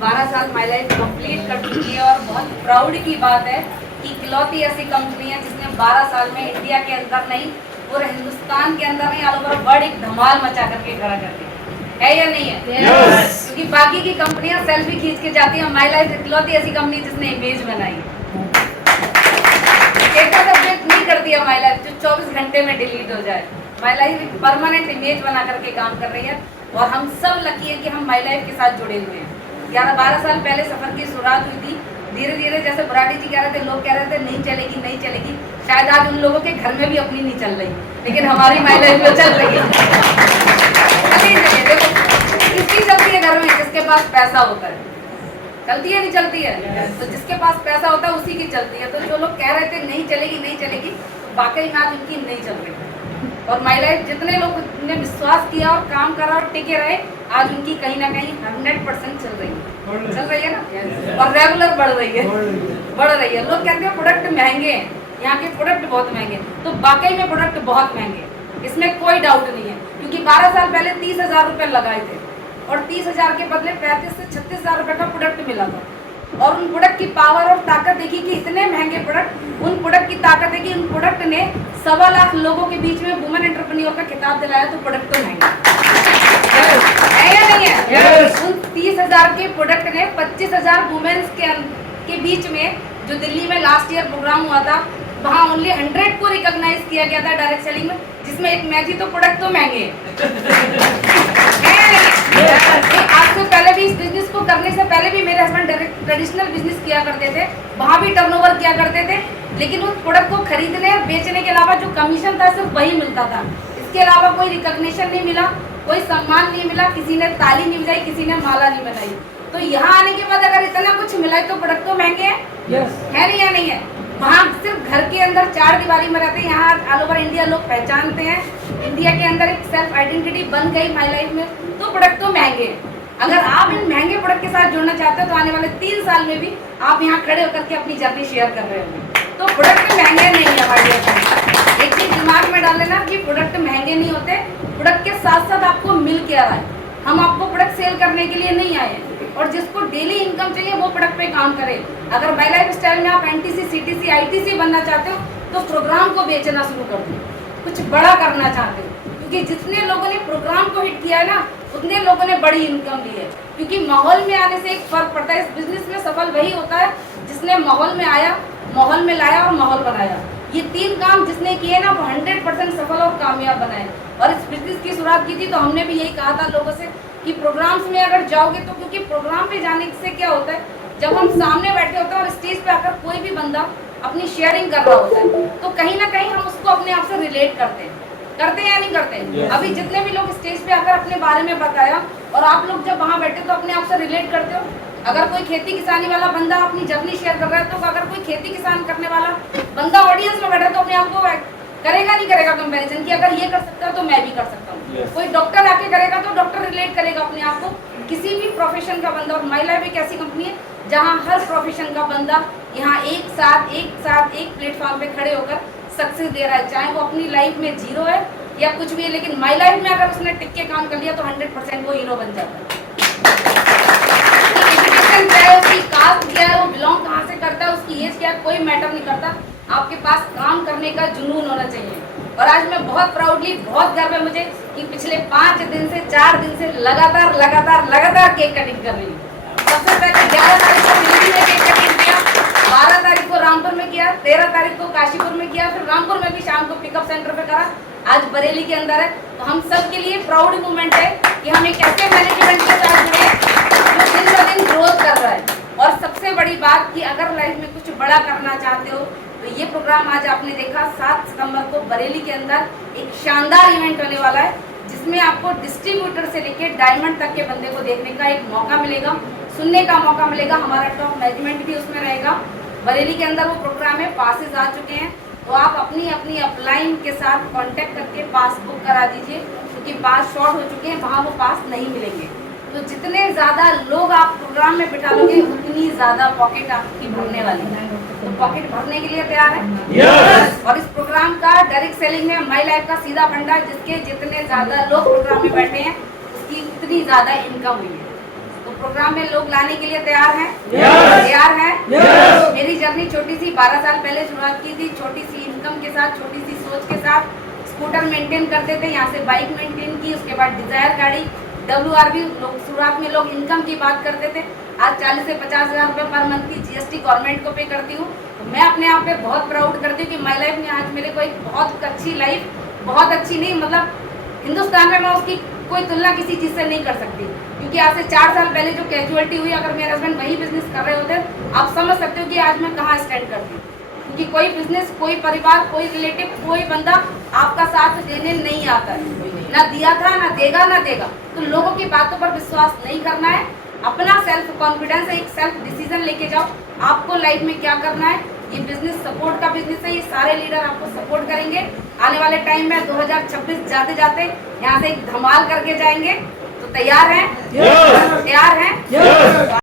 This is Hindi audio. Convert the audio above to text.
12 साल माई लाइफ कंप्लीट कर चुकी है और बहुत प्राउड की बात है कि इकलौती ऐसी कंपनी है जिसने 12 साल में इंडिया के अंदर नहीं, पूरे हिंदुस्तान के अंदर नहीं, ऑल ओवर वर्ल्ड एक धमाल मचा करके खड़ा कर दिया है या नहीं है? Yes. क्योंकि बाकी की कंपनियां सेल्फी खींच के जाती हैं, माई लाइफ इकलौती ऐसी कंपनी जिसने इमेज बनाई है। एक अपडेट नहीं कर दिया माई लाइफ जो 24 घंटे में डिलीट हो जाए। माई लाइफ एक परमानेंट इमेज बना करके काम कर रही है और हम सब लकी है कि हम माई लाइफ के साथ जुड़े हुए हैं। 11-12 साल पहले सफर की शुरुआत हुई थी, धीरे धीरे जैसे बुराड़ी जी कह रहे थे, लोग कह रहे थे नहीं चलेगी नहीं चलेगी, शायद आज उन लोगों के घर में भी अपनी नहीं चल रही, लेकिन हमारी माई लाइफ में चल रही है। देखो किसकी चलती है घर में? जिसके पास पैसा होता है। चलती है नहीं चलती है? तो जिसके पास पैसा होता है उसी की चलती है। तो जो लोग कह रहे थे नहीं चलेगी नहीं चलेगी, तो वाकई में आज उनकी नहीं चल रही। और माई लाइफ जितने लोग ने विश्वास किया और काम करा और टिके रहे, आज उनकी कहीं ना कहीं 100% चल रही है ना, और रेगुलर बढ़ रही है। लोग कहते हैं प्रोडक्ट महंगे हैं, यहाँ के प्रोडक्ट बहुत महंगे, तो वाकई में प्रोडक्ट बहुत महंगे, इसमें कोई डाउट नहीं है। क्योंकि 12 साल पहले 30,000 रुपये लगाए थे और 30,000 के बदले 35 से 36,000 रुपये का प्रोडक्ट मिला था। और उन प्रोडक्ट की पावर और ताकत देखी कि इतने महंगे प्रोडक्ट, उन प्रोडक्ट की ताकत है कि उन प्रोडक्ट ने 1.25 लाख लोगों के बीच में वुमेन एंटरप्रेन्योर का खिताब दिलाया। तो प्रोडक्ट तो महंगा है या नहीं है? उन 30,000 के प्रोडक्ट ने 25,000 वुमेन्स के बीच में, जो दिल्ली में लास्ट ईयर प्रोग्राम हुआ था, वहाँ ओनली 100 को रिकॉग्नाइज किया गया था डायरेक्ट सेलिंग में, जिसमें एक मैं थी। तो प्रोडक्ट तो महंगे आज से पहले भी इस बिजनेस को करने से पहले भी मेरे हस्बैंड ट्रेडिशनल बिजनेस किया करते थे, वहाँ भी टर्नओवर किया करते थे, लेकिन उस प्रोडक्ट को खरीदने और बेचने के अलावा जो कमीशन था सिर्फ वही मिलता था। इसके अलावा कोई रिकॉग्निशन नहीं मिला, कोई सम्मान नहीं मिला, किसी ने ताली नहीं बजाई, किसी ने माला नहीं बनाई। तो यहाँ आने के बाद अगर इतना कुछ मिला है तो प्रोडक्ट तो महंगे हैं, है नहीं या नहीं है? वहाँ सिर्फ घर के अंदर 4 दीवारी में रहते हैं, यहाँ ऑल ओवर इंडिया लोग पहचानते हैं, इंडिया के अंदर एक सेल्फ आइडेंटिटी बन गई माई लाइफ में। तो प्रोडक्ट तो महंगे हैं। अगर आप इन महंगे प्रोडक्ट के साथ जुड़ना चाहते हो तो आने वाले 3 साल में भी आप यहाँ खड़े होकर के अपनी जर्नी शेयर कर रहे होंगे। तो प्रोडक्ट महंगे नहीं है हमारे लिए। एक चीज दिमाग में डाल लेना कि प्रोडक्ट महंगे नहीं होते, प्रोडक्ट के साथ साथ आपको मिल के आ रहा है। हम आपको प्रोडक्ट सेल करने के लिए नहीं आए हैं, और जिसको डेली इनकम चाहिए वो प्रोडक्ट पे काम करे। अगर माई लाइफ स्टाइल में आप एनटीसी, सीटीसी, आईटीसी बनना चाहते हो तो प्रोग्राम को बेचना शुरू कर दो। कुछ बड़ा करना चाहते हो, क्योंकि जितने लोगों ने प्रोग्राम को हिट किया है ना, उतने लोगों ने बड़ी इनकम ली है। क्योंकि माहौल में आने से एक फर्क पड़ता है। इस बिजनेस में सफल वही होता है जिसने माहौल में आया, माहौल में लाया और माहौल बनाया। ये 3 काम जिसने किए ना, वो 100% सफल और कामयाब बनाए। और इस बिजनेस की शुरुआत की थी तो हमने भी यही कहा था लोगों से कि प्रोग्राम्स में अगर जाओगे तो, क्योंकि प्रोग्राम पे जाने से क्या होता है, जब हम सामने बैठे होते हैं और स्टेज पे आकर कोई भी बंदा अपनी शेयरिंग कर रहा होता है, तो कहीं ना कहीं हम उसको अपने आप से रिलेट करते हैं या नहीं करते? अभी जितने भी लोग स्टेज पे आकर अपने बारे में बताया, और आप लोग जब वहाँ बैठे तो अपने आप से रिलेट करते हो। अगर कोई खेती किसानी वाला बंदा अपनी जर्नी शेयर कर रहा है, तो अगर कोई खेती किसान करने वाला बंदा ऑडियंस में बैठा है तो अपने आप को करेगा नहीं करेगा कंपैरिजन कि अगर ये कर सकता है तो मैं भी कर सकता हूँ। कोई डॉक्टर आके करेगा तो डॉक्टर रिलेट करेगा अपने आप को, किसी भी प्रोफेशन का बंदा। और माई लाइफ एक ऐसी कंपनी है जहाँ हर प्रोफेशन का बंदा यहाँ एक साथ एक प्लेटफॉर्म पे खड़े होकर सक्सेस दे रहा है, चाहे वो अपनी लाइफ में जीरो है या कुछ भी है, लेकिन माई लाइफ में अगर उसने टिक के काम कर लिया तो 100% वो हीरो बन जाता है। एजुकेशन क्या है, उसकी कास्ट क्या है, वो बिलोंग कहाँ से करता है, उसकी एज क्या है, कोई मैटर नहीं करता। आपके पास काम करने का जुनून होना चाहिए। और आज मैं बहुत प्राउडली, बहुत गर्व है मुझे कि पिछले 4 दिन से लगातार केक कटिंग कर रही हूँ। सबसे पहले 11 तारीख को दिल्ली में केक कटिंग किया, 12 तारीख को रामपुर में किया, 13 तारीख को काशीपुर में किया, फिर रामपुर में भी शाम को पिकअप सेंटर पे करा, आज बरेली के अंदर है। तो हम सब के लिए प्राउड मोमेंट है कि हम एक ऐसे मैनेजमेंट के साथ जुड़े जो दिन ब दिन ग्रोथ कर रहा है। और सबसे बड़ी बात कि अगर लाइफ में कुछ बड़ा करना चाहते हो तो ये प्रोग्राम आज आपने देखा 7 सितंबर को बरेली के अंदर एक शानदार इवेंट होने वाला है, जिसमें आपको डिस्ट्रीब्यूटर से लेकर डायमंड तक के बंदे को देखने का एक मौका मिलेगा, सुनने का मौका मिलेगा। हमारा टॉप मैनेजमेंट भी उसमें रहेगा। बरेली के अंदर वो प्रोग्राम है, पासेस आ चुके हैं, तो आप अपनी अपलाइन के साथ कांटेक्ट करके पास बुक करा दीजिए, क्योंकि पास शॉर्ट हो चुके हैं, वहाँ वो पास नहीं मिलेंगे। तो जितने ज़्यादा लोग आप प्रोग्राम में बिठा लोगे उतनी ज़्यादा पॉकेट आपकी भरने वाली है। तो पॉकेट भरने के लिए तैयार है? Yes. और इस प्रोग्राम का डायरेक्ट सेलिंग में माई लाइफ का सीधा फंडा, जिसके जितने ज़्यादा लोग प्रोग्राम में बैठे हैं उसकी उतनी ज़्यादा इनकम हुई है। तो प्रोग्राम में लोग लाने के लिए तैयार हैं? तैयार हैं? मेरी जर्नी छोटी सी 12 साल पहले शुरुआत की थी, छोटी सी इनकम के साथ, छोटी सी सोच के साथ। स्कूटर मेंटेन करते थे, यहाँ से बाइक मेंटेन की, उसके बाद डिजायर गाड़ी, WRV। लोग शुरुआत में लोग इनकम की बात करते थे, आज 40 से 50 हज़ार रुपये पर मंथ की GST गवर्नमेंट को पे करती हूँ। तो मैं अपने आप पे बहुत प्राउड करती हूँ कि माई लाइफ ने आज मेरे को एक बहुत अच्छी लाइफ, बहुत अच्छी नहीं मतलब हिंदुस्तान में मैं उसकी कोई तुलना किसी चीज़ से नहीं कर सकती। क्योंकि आज से 4 साल पहले जो कैजुअलिटी हुई, अगर मेरे हस्बैंड वही बिजनेस कर रहे होते, आप समझ सकते हो कि आज मैं कहाँ स्टैंड करती हूँ। क्योंकि कोई बिजनेस, कोई परिवार, कोई रिलेटिव, कोई बंदा आपका साथ देने नहीं आता है, ना दिया था, ना देगा, ना देगा। तो लोगों की बातों पर विश्वास नहीं करना है, अपना सेल्फ कॉन्फिडेंस, एक सेल्फ डिसीजन लेके जाओ, आपको लाइफ में क्या करना है। ये बिजनेस सपोर्ट का बिजनेस है, ये सारे लीडर आपको सपोर्ट करेंगे। आने वाले टाइम में 2026 जाते जाते यहाँ से एक धमाल करके जाएंगे। तो तैयार हैं? तैयार हैं?